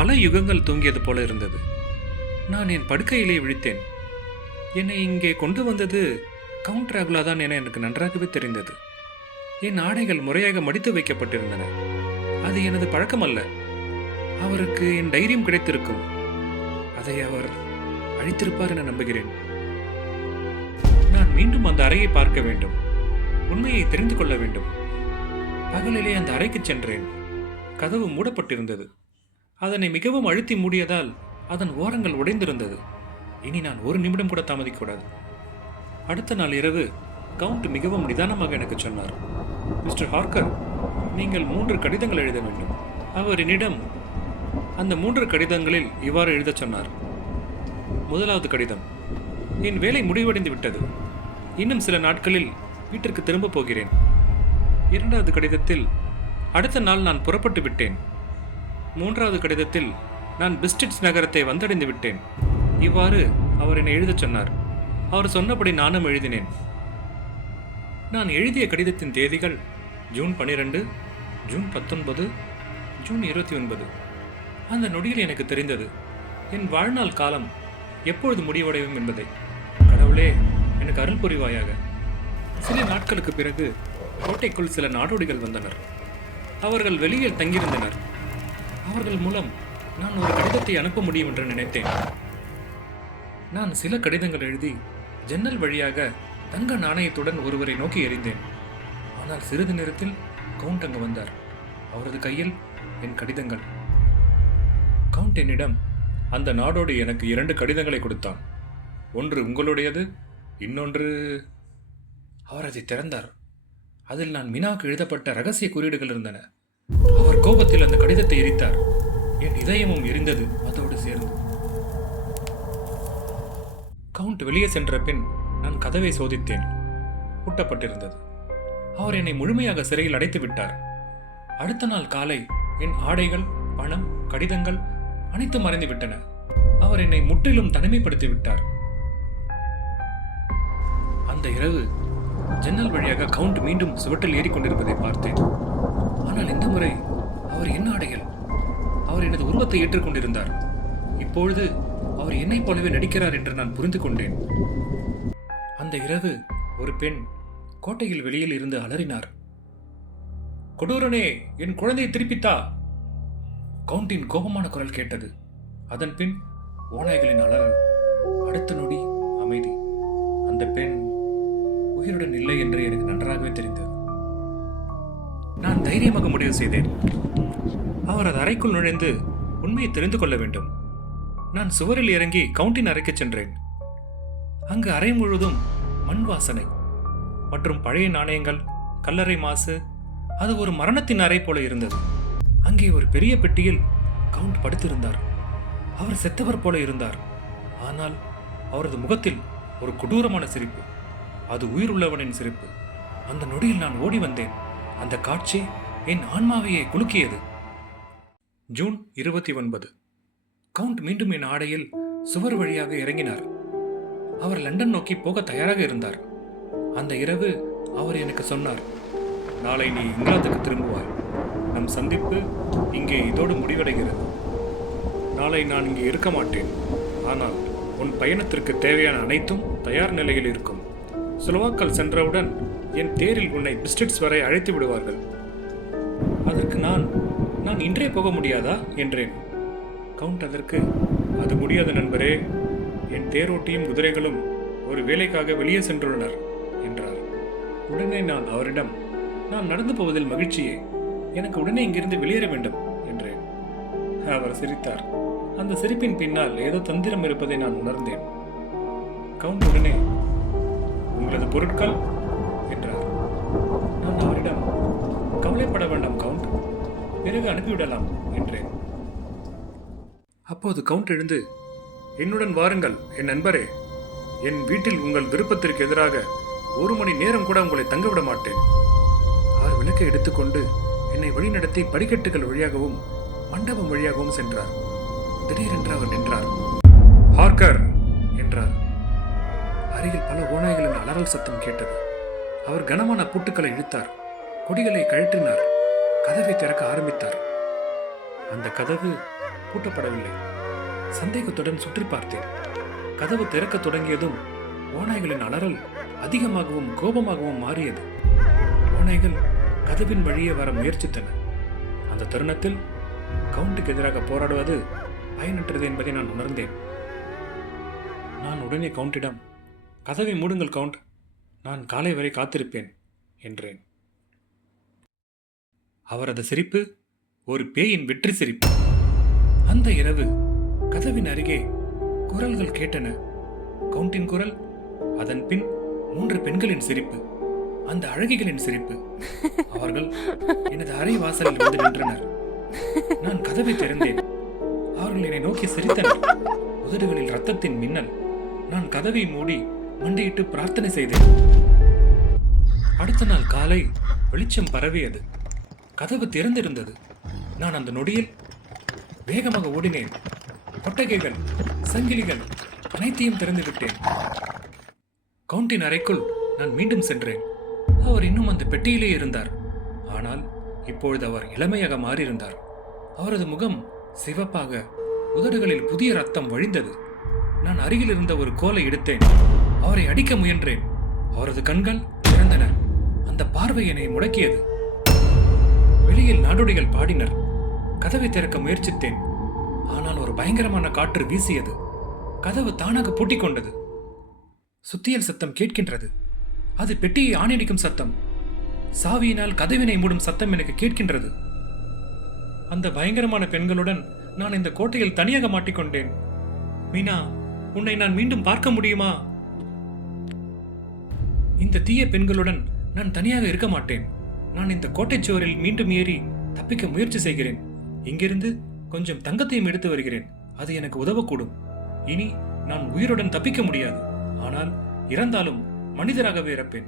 பல யுகங்கள் தூங்கியது போல இருந்தது. நான் என் படுக்கையிலே விழித்தேன். என்னை இங்கே கொண்டு வந்தது கவுண்ட் ராகுலா தான் என எனக்கு நன்றாகவே தெரிந்தது. என் ஆடைகள் முறையாக மடித்து வைக்கப்பட்டிருந்தன. அது எனது பழக்கம் அல்ல அவருக்கு என் தைரியம் கிடைத்திருக்கும். அதை அவர் அழித்திருப்பார் என நம்புகிறேன். நான் மீண்டும் அந்த அறையை பார்க்க வேண்டும். உண்மையை தெரிந்து கொள்ள வேண்டும். பகலிலே அந்த அறைக்கு சென்றேன். கதவு மூடப்பட்டிருந்தது. அதனை மிகவும் அழுத்தி மூடியதால் அதன் ஓரங்கள் உடைந்திருந்தது. இனி நான் ஒரு நிமிடம் கூட தாமதிக்கக்கூடாது. அடுத்த நாள் இரவு கவுண்ட் மிகவும் நிதானமாக எனக்கு சொன்னார். மிஸ்டர் ஹார்க்கர் நீங்கள் மூன்று கடிதங்கள் எழுத வேண்டும். அவர் என்னிடம் அந்த மூன்று கடிதங்களில் இவ்வாறு எழுதச் சொன்னார். முதலாவது கடிதம் என் வேலை முடிவடைந்து விட்டது. இன்னும் சில நாட்களில் வீட்டிற்கு திரும்ப போகிறேன். இரண்டாவது கடிதத்தில் அடுத்த நாள் நான் புறப்பட்டு விட்டேன். மூன்றாவது கடிதத்தில் நான் பிஸ்டிட்ஸ் நகரத்தை வந்தடைந்து விட்டேன். இவ்வாறு அவர் என்னை எழுதச் சொன்னார். அவர் சொன்னபடி நானும் எழுதினேன். நான் எழுதிய கடிதத்தின் தேதிகள் ஜூன் பன்னிரெண்டு ஜூன் பத்தொன்பது ஜூன் இருபத்தி ஒன்பது. அந்த நொடியில் எனக்கு தெரிந்தது என் வாழ்நாள் காலம் எப்பொழுது முடிவடையும் என்பதை. கடவுளே எனக்கு அருள் புரிவாயாக. சில நாட்களுக்கு பிறகு கோட்டைக்குள் சில நாடோடிகள் வந்தனர். அவர்கள் வெளியில் தங்கியிருந்தனர். அவர்கள் மூலம் நான் ஒரு கடிதத்தை அனுப்ப முடியும் என்று நினைத்தேன். நான் சில கடிதங்கள் எழுதி ஜன்னல் வழியாக தங்க நாணயத்துடன் ஒருவரை நோக்கி எறிந்தேன். ஆனால் சிறிது நேரத்தில் கவுண்ட் அங்கு வந்தார். அவரது கையில் என் கடிதங்கள். கவுண்ட் என்னிடம் அந்த நாடோடு எனக்கு இரண்டு கடிதங்களை கொடுத்தான். ஒன்று உங்களுடையது இன்னொன்று அவர் அதை திறந்தார். அதில் நான் மினாவுக்கு எழுதப்பட்ட ரகசிய குறியீடுகள் இருந்தன. அவர் கோபத்தில் அந்த கடிதத்தை எரித்தார். என் இதயமும் எரிந்தது அதோடு சேர்ந்து. கவுண்ட் வெளியே சென்ற பின் நான் கதவை சோதித்தேன். பூட்டப்பட்டிருந்தது. அவர் என்னை முழுமையாக சிறையில் அடைத்து விட்டார். அடுத்த நாள் காலை என் ஆடைகள் பணம் கடிதங்கள் அனைத்தும் மறைந்து விட்டன அவர் என்னை முற்றிலும் தனிமைப்படுத்தி விட்டார். அந்த இரவு ஜன்னல் வழியாக கவுண்ட் மீண்டும் சுவற்றில் ஏறிக்கொண்டிருப்பதை பார்த்தேன். ஆனால் இந்த முறை அவர் என்ன அடையல் அவர் எனது உருவத்தை ஏற்றுக்கொண்டிருந்தார். இப்பொழுது அவர் என்னைப் போலவே நடிக்கிறார் என்று நான் புரிந்து கொண்டேன். அந்த இரவு ஒரு பெண் கோட்டையில் வெளியில் இருந்து அலறினார். கொடூரனே என் குழந்தையை திருப்பித்தா? கவுண்டின் கோபமான குரல் கேட்டது. அதன் பின் ஓநாய்களின் அலறல் அடுத்த நொடி அமைதி. அந்த பெண் உயிருடன் இல்லை என்று எனக்கு நன்றாகவே தெரிந்தது. நான் தைரியமாக முடிவு செய்தேன். அவர் அது அறைக்குள் நுழைந்து உண்மையை தெரிந்து கொள்ள வேண்டும். நான் சுவரில் இறங்கி கவுண்டின் அறைக்கு சென்றேன். அங்கு அறை முழுவதும் மண் வாசனை மற்றும் பழைய நாணயங்கள் கல்லறை மாசு அது ஒரு மரணத்தின் அறை போல இருந்தது. அங்கே ஒரு பெரிய பெட்டியில் கவுண்ட் படுத்திருந்தார். அவர் செத்தவர் போல இருந்தார். ஆனால் அவரது முகத்தில் ஒரு கொடூரமான சிரிப்பு அது உயிர் உள்ளவனின் சிரிப்பு. அந்த நொடியில் நான் ஓடி வந்தேன். அந்த காட்சி என் ஆன்மாவையே குலுக்கியது. ஜூன் இருபத்தி ஒன்பது கவுண்ட் மீண்டும் என் ஆடையில் சுவர் வழியாக இறங்கினார். அவர் லண்டன் நோக்கி போக தயாராக இருந்தார். அந்த இரவு அவர் எனக்கு சொன்னார் நாளை நீ இங்கிலாந்துக்கு திரும்புவாய். நம் சந்திப்பு இங்கே இதோடு முடிவடைகிறது. நாளை நான் இங்கே இருக்க மாட்டேன். ஆனால் உன் பயணத்திற்கு தேவையான அனைத்தும் தயார் நிலையில் இருக்கும். சுலோவாக்கல் சென்றவுடன் என் தேரில் உன்னை பிஸ்டட்ஸ் வரை அழைத்து விடுவார்கள். அதற்கு நான் நான் இன்றே போக முடியாதா? என்றேன். கவுண்ட் அதற்கு அது முடியாத நண்பரே. என் தேரோட்டியும் குதிரைகளும் ஒரு வேலைக்காக வெளியே சென்றுள்ளனர் என்றார். உடனே நான் அவரிடம் நான் நடந்து போவதில் மகிழ்ச்சியே. எனக்கு உடனே இங்கிருந்து வெளியேற வேண்டும் என்றேன். அவர் சிரித்தார். அந்த சிரிப்பின் பின்னால் ஏதோ தந்திரம் இருப்பதை நான் உணர்ந்தேன். கவுண்ட் உடனே உங்களது பொருட்கள் நான் அவரிடம் கவலைப்பட வேண்டாம் கவுண்ட். பிறகு அனுப்பிவிடலாம் என்றேன். அப்போது கவுண்ட் எழுந்து என்னுடன் வாருங்கள் என் நண்பரே. என் வீட்டில் உங்கள் விருப்பத்திற்கு எதிராக ஒரு மணி நேரம் கூட உங்களை தங்கவிட மாட்டேன். அவர் விளக்கை எடுத்துக்கொண்டு என்னை வழிநடத்தி படிக்கட்டுகள் வழியாகவும் மண்டபம் வழியாகவும் சென்றார். திடீரென்று அவர் நின்றார். ஹார்கர் என்றார். அருகில் பல ஓநாய்களின் அலறல் சத்தம் கேட்டது. அவர் கனமான பூட்டுக்களை இழுத்தார். கொடிகளை கழற்றினார். கதவை திறக்க ஆரம்பித்தார். அந்த கதவு பூட்டப்படவில்லை. சந்தேகத்துடன் சுற்றி பார்த்தேன். கதவு திறக்கத் தொடங்கியதும் ஓநாய்களின் அலறல் அதிகமாகவும் கோபமாகவும் மாறியது. ஓநாய்கள் கதவின் வழியே வர முயற்சித்தன. அந்த தருணத்தில் கவுண்டுக்கு எதிராக போராடுவது பயனற்றது என்பதை நான் உணர்ந்தேன். நான் உடனே கவுண்டிடம் கதவை மூடுங்கள் கவுண்ட். நான் காலை வரை காத்திருப்பேன் என்றேன். அவரது சிரிப்பு ஒரு பேயின் வெற்றி சிரிப்பு. அந்த இரவு கதவின் அருகே குரல்கள் கேட்டன. கவுண்டின் குரல் அதன் பின் மூன்று பெண்களின் சிரிப்பு அந்த அழகிகளின் சிரிப்பு. அவர்கள் எனது அறை வாசலில் வந்து நின்றனர். நான் கதவை திறந்தேன். அவர்கள் என்னை நோக்கி சிரித்தனர். உதடுகளில் ரத்தத்தின் மின்னல். நான் கதவை மூடி மண்டியிட்டு பிரார்த்தனை செய்தேன். அடுத்த நாள் காலை வெளிச்சம் பரவியது. கதவு திறந்திருந்தது. நான் அந்த நொடியில் வேகமாக ஓடினேன். கொட்டகைகள் சங்கிலிகள் அனைத்தையும் திறந்து விட்டேன். கவுண்டின் அறைக்குள் நான் மீண்டும் சென்றேன். அவர் இன்னும் அந்த பெட்டியிலே இருந்தார். ஆனால் இப்பொழுது அவர் இளமையாக மாறியிருந்தார். அவரது முகம் சிவப்பாக உதடுகளில் புதிய ரத்தம் வழிந்தது. நான் அருகில் இருந்த ஒரு கோலை எடுத்தேன். அவரை அடிக்க முயன்றேன். அவரது கண்கள் திறந்தன. அந்த பார்வை என்னை முடக்கியது. வெளியில் நாடோடிகள் பாடினர். கதவை திறக்க முயற்சித்தேன். ஆனால் ஒரு பயங்கரமான காற்று வீசியது. கதவு தானாக பூட்டிக் கொண்டது. சுத்தியல் சத்தம் கேட்கின்றது. அது பெட்டியை ஆணியடிக்கும் சத்தம். சாவியினால் கதவினை மூடும் சத்தம் எனக்கு கேட்கின்றது. அந்த பயங்கரமான பெண்களுடன் நான் இந்த கோட்டையில் தனியாக மாட்டிக்கொண்டேன். மீனா உன்னை நான் மீண்டும் பார்க்க முடியுமா? இந்த தீய பெண்களுடன் நான் தனியாக இருக்க மாட்டேன். நான் இந்த கோட்டைச் சுவரில் மீண்டும் ஏறி தப்பிக்க முயற்சி செய்கிறேன். இங்கிருந்து கொஞ்சம் தங்கத்தையும் எடுத்து வருகிறேன். அது எனக்கு உதவக்கூடும். இனி நான் உயிருடன் தப்பிக்க முடியாது. ஆனால் இறந்தாலும் மனிதராகவே இறப்பேன்.